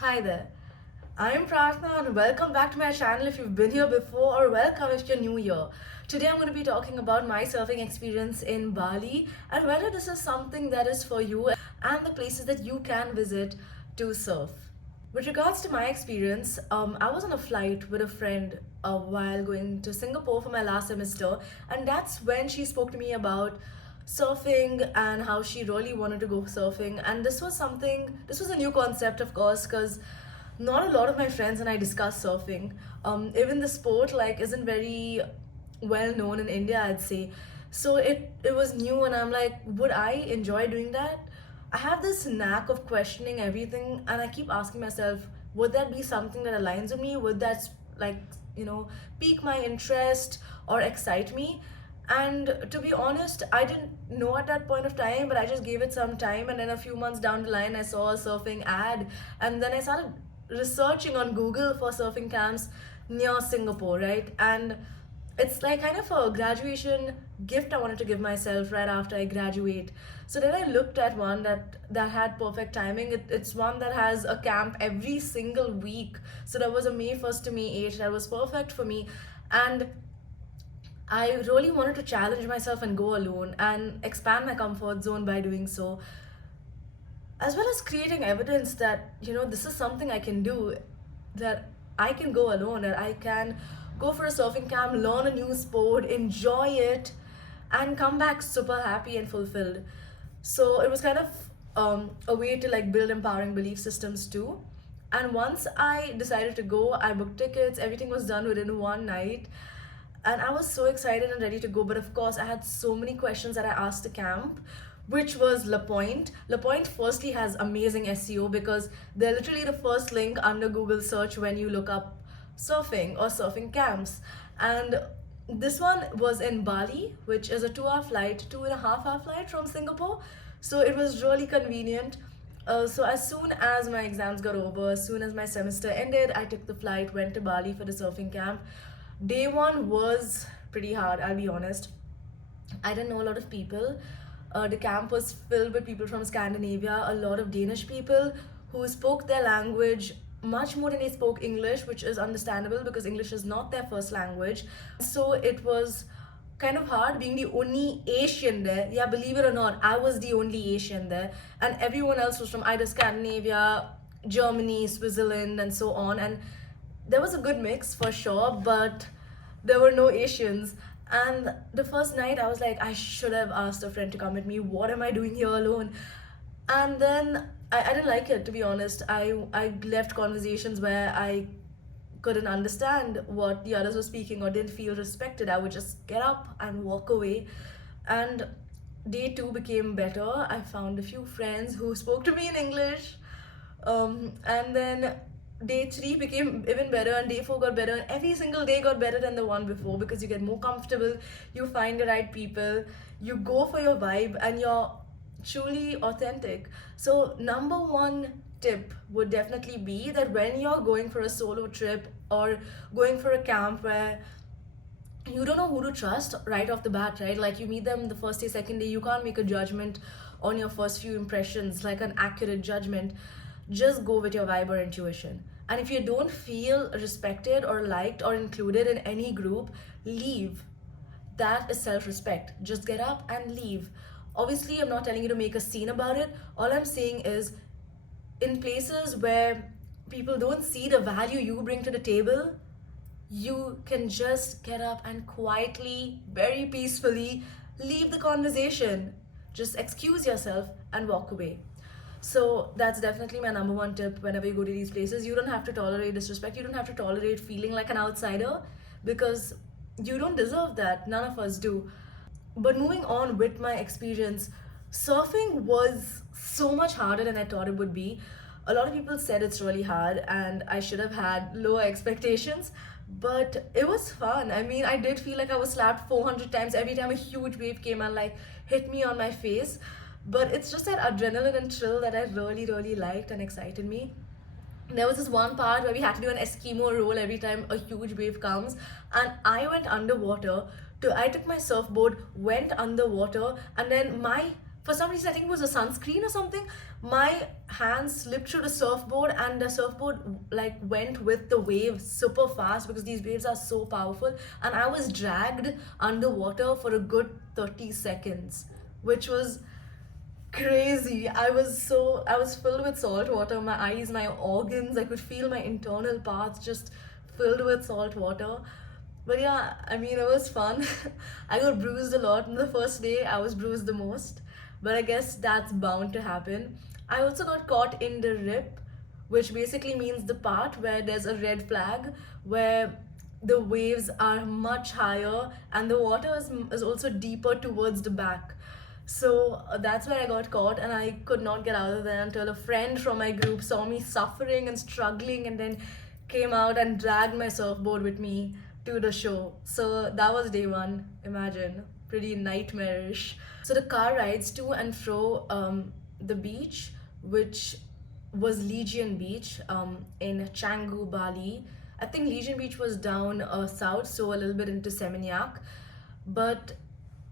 Hi there. I'm Pratna and welcome back to my channel if you've been here before, or welcome if you're new here. Today I'm going to be talking about my surfing experience in Bali and whether this is something that is for you and the places that you can visit to surf. With regards to my experience, I was on a flight with a friend while going to Singapore for my last semester, and that's when she spoke to me about surfing and how she really wanted to go surfing. And this was a new concept, of course, because not a lot of my friends and I discuss surfing. Even the sport isn't very well known in India, I'd say. So it was new, and I'm like, would I enjoy doing that? I have this knack of questioning everything, and I keep asking myself, would that be something that aligns with me? Would that like pique my interest or excite me? And to be honest, I didn't know at that point of time, but I just gave it some time. And then a few months down the line, I saw a surfing ad, and then I started researching on Google for surfing camps near Singapore, right? And it's like kind of a graduation gift I wanted to give myself right after I graduate. So then I looked at one that had perfect timing. It's one that has a camp every single week. So there was a May 1st to May 8th that was perfect for me. And I really wanted to challenge myself and go alone and expand my comfort zone by doing so, as well as creating evidence that this is something I can do, that I can go alone, that I can go for a surfing camp, learn a new sport, enjoy it, and come back super happy and fulfilled. So it was kind of a way to build empowering belief systems too. And once I decided to go, I booked tickets, everything was done within one night, and I was so excited and ready to go. But of course, I had so many questions that I asked the camp, which was La Pointe. La Pointe, firstly, has amazing SEO because they're literally the first link under Google search when you look up surfing or surfing camps. And this one was in Bali, which is a 2 hour flight, 2.5 hour flight from Singapore. So it was really convenient. So as soon as my exams got over, as soon as my semester ended, I took the flight, went to Bali for the surfing camp. Day one was pretty hard, I'll be honest. I didn't know a lot of people. The camp was filled with people from Scandinavia, a lot of Danish people who spoke their language much more than they spoke English, which is understandable because English is not their first language. So it was kind of hard being the only Asian there. Yeah, believe it or not, I was the only Asian there, and everyone else was from either Scandinavia, Germany, Switzerland, and so on. And there was a good mix for sure, but there were no Asians. And the first night, I was like, I should have asked a friend to come with me. What am I doing here alone? And then I didn't like it, to be honest. I left conversations where I couldn't understand what the others were speaking or didn't feel respected. I would just get up and walk away. And day two became better. I found a few friends who spoke to me in English. And then day three became even better, and day four got better, and every single day got better than the one before because you get more comfortable, you find the right people, you go for your vibe, and you're truly authentic. So, number one tip would definitely be that when you're going for a solo trip or going for a camp where you don't know who to trust right off the bat, right? Like you meet them the first day, second day, you can't make a judgment on your first few impressions, like an accurate judgment. Just go with your vibe or intuition. And if you don't feel respected or liked or included in any group, leave. That is self respect. Just get up and leave. Obviously, I'm not telling you to make a scene about it. All I'm saying is, in places where people don't see the value you bring to the table, you can just get up and quietly, very peacefully leave the conversation. Just excuse yourself and walk away. So that's definitely my number one tip whenever you go to these places. You don't have to tolerate disrespect. You don't have to tolerate feeling like an outsider because you don't deserve that. None of us do. But moving on with my experience, surfing was so much harder than I thought it would be. A lot of people said it's really hard, and I should have had lower expectations, but it was fun. I mean, I did feel like I was slapped 400 times every time a huge wave came and hit me on my face. But it's just that adrenaline and thrill that I really, really liked and excited me. There was this one part where we had to do an Eskimo roll every time a huge wave comes, and I went underwater. I took my surfboard, went underwater, and then my for some reason, I think it was a sunscreen or something. My hand slipped through the surfboard, and the surfboard like went with the waves super fast because these waves are so powerful. And I was dragged underwater for a good 30 seconds, which was crazy. I was filled with salt water. My eyes, my organs, I could feel my internal parts just filled with salt water. But yeah, I mean, it was fun. I got bruised a lot. On the first day, I was bruised the most. But I guess that's bound to happen. I also got caught in the rip, which basically means the part where there's a red flag, where the waves are much higher and the water is also deeper towards the back. So that's where I got caught, and I could not get out of there until a friend from my group saw me suffering and struggling and then came out and dragged my surfboard with me to the show. So that was day one. Imagine, pretty nightmarish. So the car rides to and fro the beach, which was Legion Beach in Canggu, Bali. I think Legion Beach was down south, so a little bit into Seminyak. But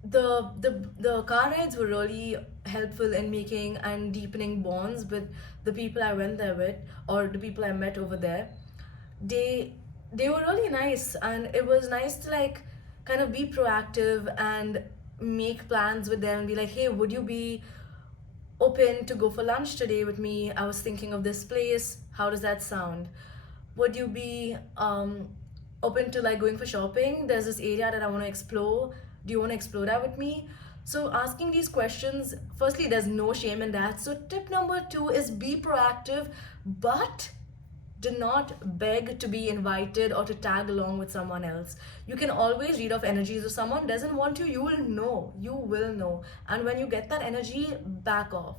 the car rides were really helpful in making and deepening bonds with the people I went there with, or the people I met over there. They were really nice, and it was nice to like kind of be proactive and make plans with them and be like, hey, would you be open to go for lunch today with me? I was thinking of this place. How does that sound? Would you be open to like going for shopping? There's this area that I want to explore. Do you want to explore that with me? So asking these questions, firstly, there's no shame in that. So tip number two is be proactive, but do not beg to be invited or to tag along with someone else. You can always read off energies. If someone doesn't want you, you will know. You will know. And when you get that energy, back off.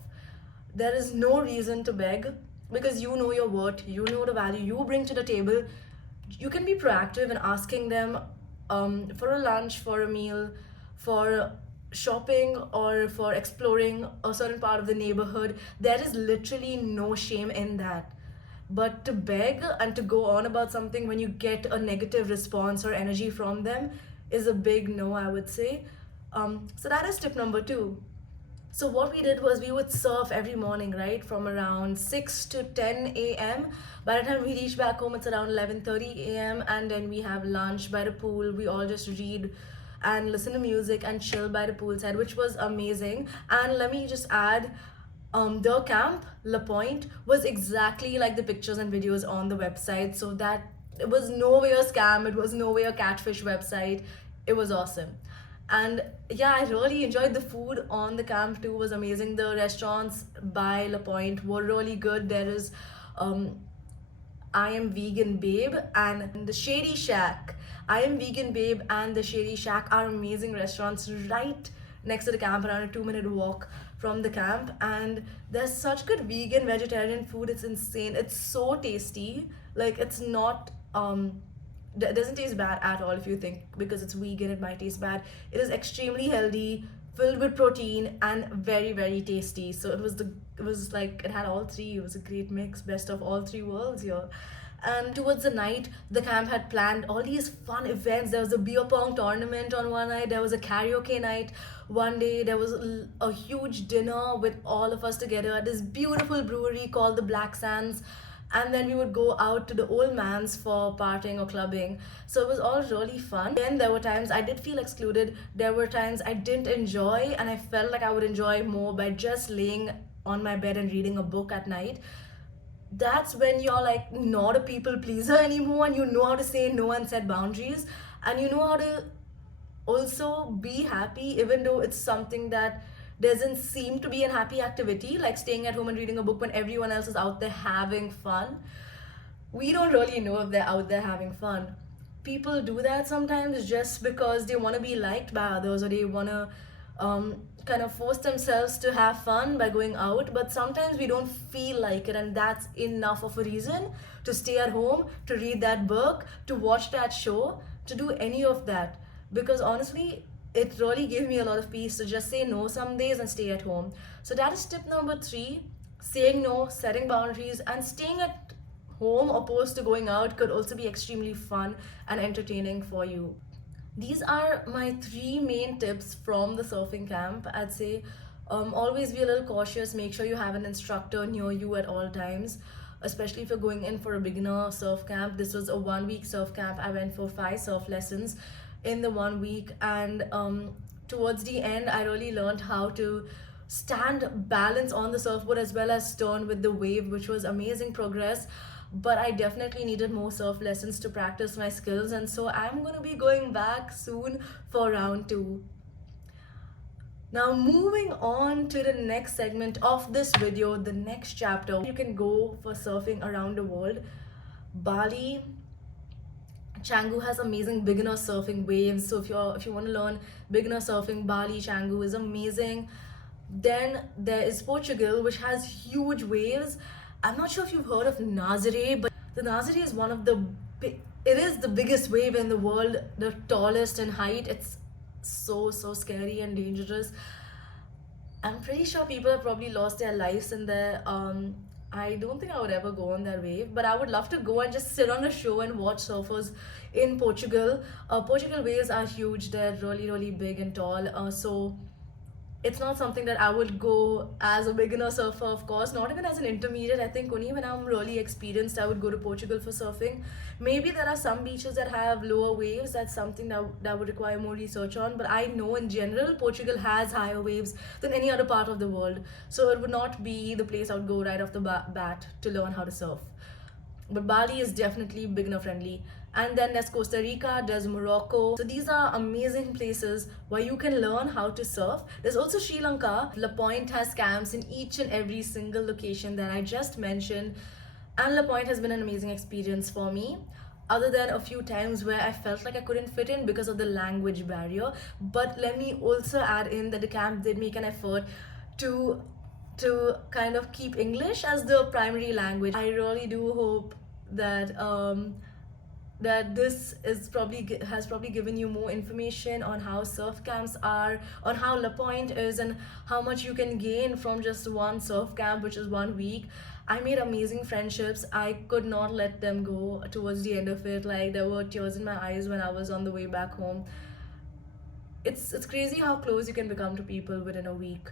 There is no reason to beg because you know your worth, you know the value you bring to the table. You can be proactive in asking them for a lunch, for a meal, for shopping, or for exploring a certain part of the neighborhood. There is literally no shame in that. But to beg and to go on about something when you get a negative response or energy from them is a big no, I would say. So that is tip number two. So what we did was we would surf every morning, right, from around 6 to 10 a.m. By the time we reach back home, it's around 11:30 a.m. And then we have lunch by the pool. We all just read and listen to music and chill by the poolside, which was amazing. And let me just add, the camp, La Point, was exactly like the pictures and videos on the website. So that it was no way a scam, it was no way a catfish website. It was awesome. And yeah, I really enjoyed the food on the camp too, was amazing. The restaurants by La Point were really good. There is I Am Vegan Babe and the Shady Shack. I Am Vegan Babe and the Shady Shack are amazing restaurants right next to the camp, around a 2 minute walk from the camp. And there's such good vegan, vegetarian food. It's insane. It's so tasty. Like, it's not, it doesn't taste bad at all. If you think because it's vegan, it might taste bad. It is extremely healthy, filled with protein, and very, very tasty. So it was like, it had all three. It was a great mix, best of all three worlds here. And towards the night, the camp had planned all these fun events. There was a beer pong tournament on one night, there was a karaoke night one day, there was a huge dinner with all of us together at this beautiful brewery called the Black Sands. And then we would go out to the old man's for partying or clubbing. So it was all really fun. Then there were times I did feel excluded. There were times I didn't enjoy, and I felt like I would enjoy more by just laying on my bed and reading a book at night. That's when you're like not a people pleaser anymore, and you know how to say no and set boundaries, and you know how to also be happy even though it's something that doesn't seem to be an happy activity, like staying at home and reading a book when everyone else is out there having fun. We don't really know if they're out there having fun. People do that sometimes just because they want to be liked by others, or they want to kind of force themselves to have fun by going out. But sometimes we don't feel like it, and that's enough of a reason to stay at home, to read that book, to watch that show, to do any of that. Because honestly, it really gave me a lot of peace to just say no some days and stay at home. So that is tip number three. Saying no, setting boundaries, and staying at home opposed to going out could also be extremely fun and entertaining for you. These are my three main tips from the surfing camp, I'd say. Always be a little cautious. Make sure you have an instructor near you at all times, especially if you're going in for a beginner surf camp. This was a 1 week surf camp. I went for 5 surf lessons in the 1 week, and towards the end, I really learned how to stand balance on the surfboard as well as turn with the wave, which was amazing progress. But I definitely needed more surf lessons to practice my skills, and so I'm gonna be going back soon for round two. Now, moving on to the next segment of this video, the next chapter, you can go for surfing around the world. Bali, Canggu has amazing beginner surfing waves. So if you want to learn beginner surfing, Bali, Canggu is amazing. Then there is Portugal, which has huge waves. I'm not sure if you've heard of Nazare, but the Nazare is one of the it is the biggest wave in the world, the tallest in height. It's so scary and dangerous. I'm pretty sure people have probably lost their lives in there. I don't think I would ever go on that wave, but I would love to go and just sit on a show and watch surfers in Portugal. Portugal waves are huge. They're really big and tall. So it's not something that I would go as a beginner surfer, of course, not even as an intermediate. I think only when I'm really experienced, I would go to Portugal for surfing. Maybe there are some beaches that have lower waves. That's something that would require more research on. But I know in general, Portugal has higher waves than any other part of the world. So it would not be the place I would go right off the bat to learn how to surf. But Bali is definitely beginner friendly. And then there's Costa Rica, there's Morocco. So these are amazing places where you can learn how to surf. There's also Sri Lanka. La Pointe has camps in each and every single location that I just mentioned. And La Pointe has been an amazing experience for me, other than a few times where I felt like I couldn't fit in because of the language barrier. But let me also add in that the camp did make an effort to kind of keep English as the primary language. I really do hope that that this is has probably given you more information on how surf camps are, on how La Pointe is, and how much you can gain from just one surf camp, which is 1 week. I made amazing friendships. I could not let them go towards the end of it. Like, there were tears in my eyes when I was on the way back home. It's crazy how close you can become to people within a week.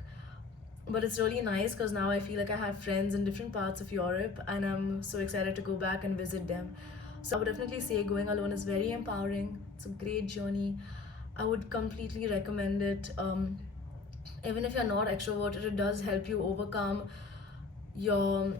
But it's really nice because now I feel like I have friends in different parts of Europe, and I'm so excited to go back and visit them. So I would definitely say going alone is very empowering. It's a great journey. I would completely recommend it. Even if you're not extroverted, it does help you overcome your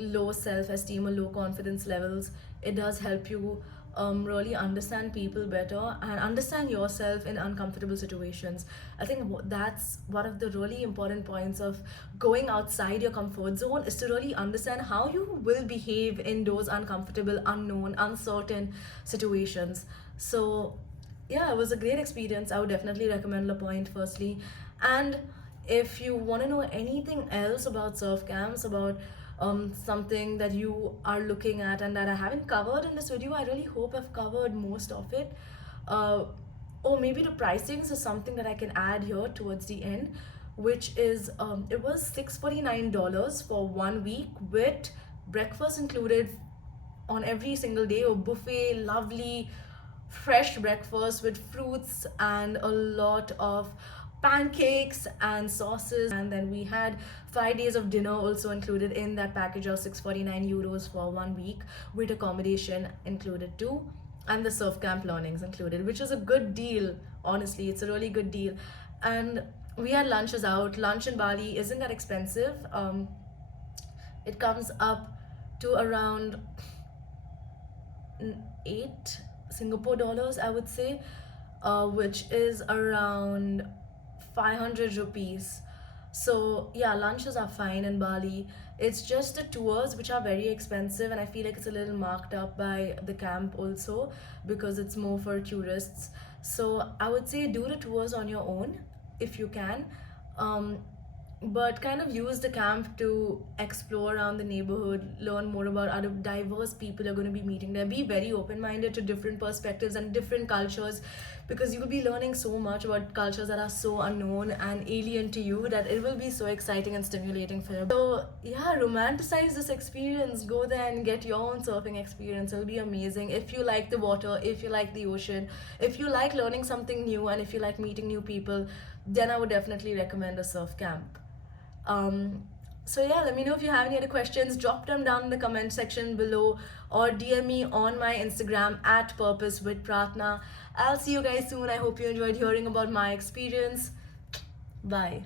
low self-esteem or low confidence levels. It does help you really understand people better and understand yourself in uncomfortable situations. I think that's one of the really important points of going outside your comfort zone, is to really understand how you will behave in those uncomfortable, unknown, uncertain situations. So yeah, it was a great experience. I would definitely recommend La Pointe firstly. And if you want to know anything else about surf camps, about something that you are looking at and that I haven't covered in this video, I really hope I've covered most of it. Or maybe the pricings is something that I can add here towards the end, which is it was $649 for 1 week with breakfast included on every single day, or buffet, lovely fresh breakfast with fruits and a lot of pancakes and sauces. And then we had 5 days of dinner also included in that package of 649 euros for 1 week, with accommodation included too, and the surf camp learnings included, which is a good deal. Honestly, it's a really good deal. And we had lunches out. Lunch in Bali isn't that expensive. It comes up to around 8 Singapore dollars, I would say, which is around 500 rupees. So yeah, lunches are fine in Bali. It's just the tours which are very expensive, and I feel like it's a little marked up by the camp also, because it's more for tourists. So I would say do the tours on your own if you can. But kind of use the camp to explore around the neighborhood, learn more about other diverse people you're going to be meeting there. Be very open-minded to different perspectives and different cultures, because you will be learning so much about cultures that are so unknown and alien to you, that it will be so exciting and stimulating for you. So yeah, romanticize this experience. Go there and get your own surfing experience. It'll be amazing. If you like the water, if you like the ocean, if you like learning something new, and if you like meeting new people, then I would definitely recommend a surf camp. Um, so yeah, let me know if you have any other questions. Drop them down in the comment section below or DM me on my Instagram at Purpose with Pratna. I'll see you guys soon. I hope you enjoyed hearing about my experience. Bye.